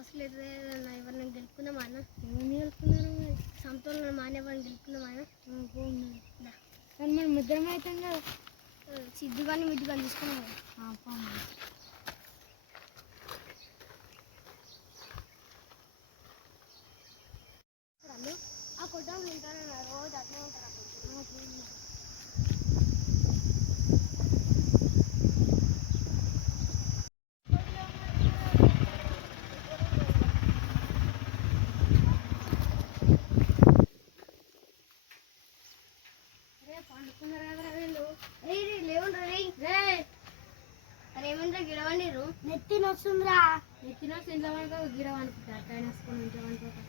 అసలు ఎవరిని గెలుపుకుందామా అన్న? ఎవరిని గెలుపుకున్నారు? మరి సంతోషంలో మానేవాడిని గెలుపుకుందామా అన్న? కానీ మనం ముద్రం అవుతాం కదా. సిద్ధు కానీ మిద్దు కానీ తీసుకున్నాం కదా. ఆ కొట్టం ఉంటాను రోజు అట్లే ఉంటారు. గిరవనిరు నెత్తి నొస్తుందిరా. నెత్తి నొస్తు ఇంట్లో వరకు గిరవనుకుంటారు. ట్రైన్ వేసుకొని ఇంట్లో అనుకుంటారు.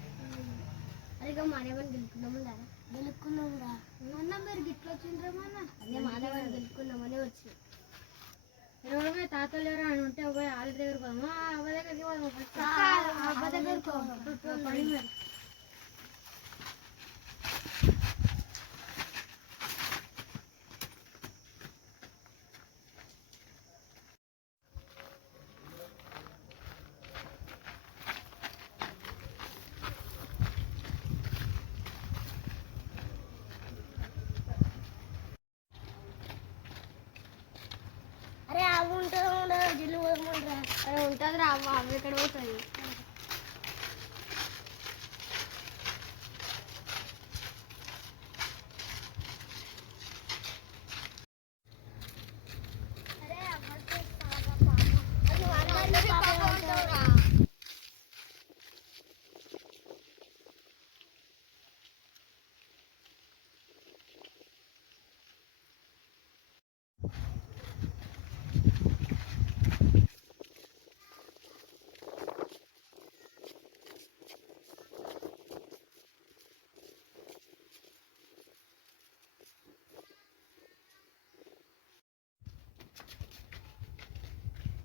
అదే మానేవాడిని గెలుపుకుందామని గెలుపుకున్నామురా అన్న. మీరు గిట్ల వచ్చిండ్రేమో అన్న. అదే మానేవాడిని గెలుపుకుందామని వచ్చి ఎవరైనా తాతలు ఎవరు అని ఉంటే అబ్బాయి వాళ్ళ దగ్గరకు పోదామా? అవ్వ దగ్గరికి పోదామా? అవ్వ దగ్గరకు పడి మరి. అరే అవ్వ ఉంటుంది జిల్లు పోదమంటారా? అరే ఉంటుంది రా అవ్వ. అవ్వ ఎక్కడ పోతుంది?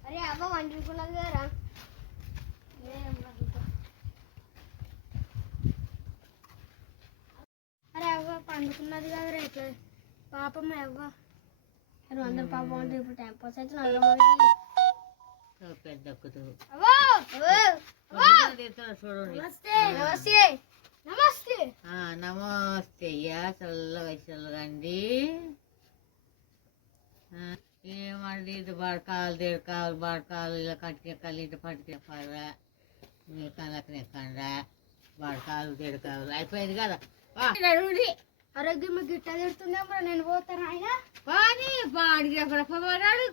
అరే అవ్వ వండుకున్నది కదరా. అరే అవ్వ పండుకున్నది కదరా. ఇట్లా పాపమ్మ అవ్వ. నువ్వు అందరు పాపం అంటే ఇప్పుడు టైం పాస్ అయితే నమస్తే. నమస్తే అయ్యా. చల్లగండి. ఏమండి ఇది బడకాలు తిరకాలు బడకాలు ఇలా కట్టికెక్కాలి ఇటు పట్టుకెక్కారా మీ కళ్ళకి నెక్కండా బడకాలు తిరకాలు అయిపోయింది కదా. ఆరోగ్యం గిట్ట తిడుతుందేమో. నేను పోతాను ఆయన కానీ బాడికి ఎక్కడ పోరాడు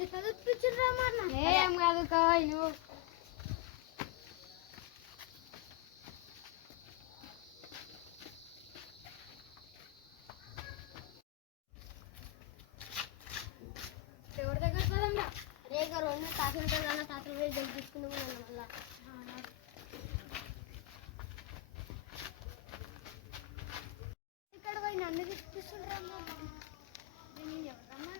గిట్ట చూపించిండ్రా. ఏం కాదు కావాలి. ఎవరి దగ్గర పోదాంరా? రేగా రెండు తాతలు ఉంటుంది అన్న. తాతలు పోయి జల్ది తీసుకుందాం అన్న. మళ్ళా ఇక్కడ పోయి నన్ను తీసుకుంటారా? నేను ఎవరమ్మా?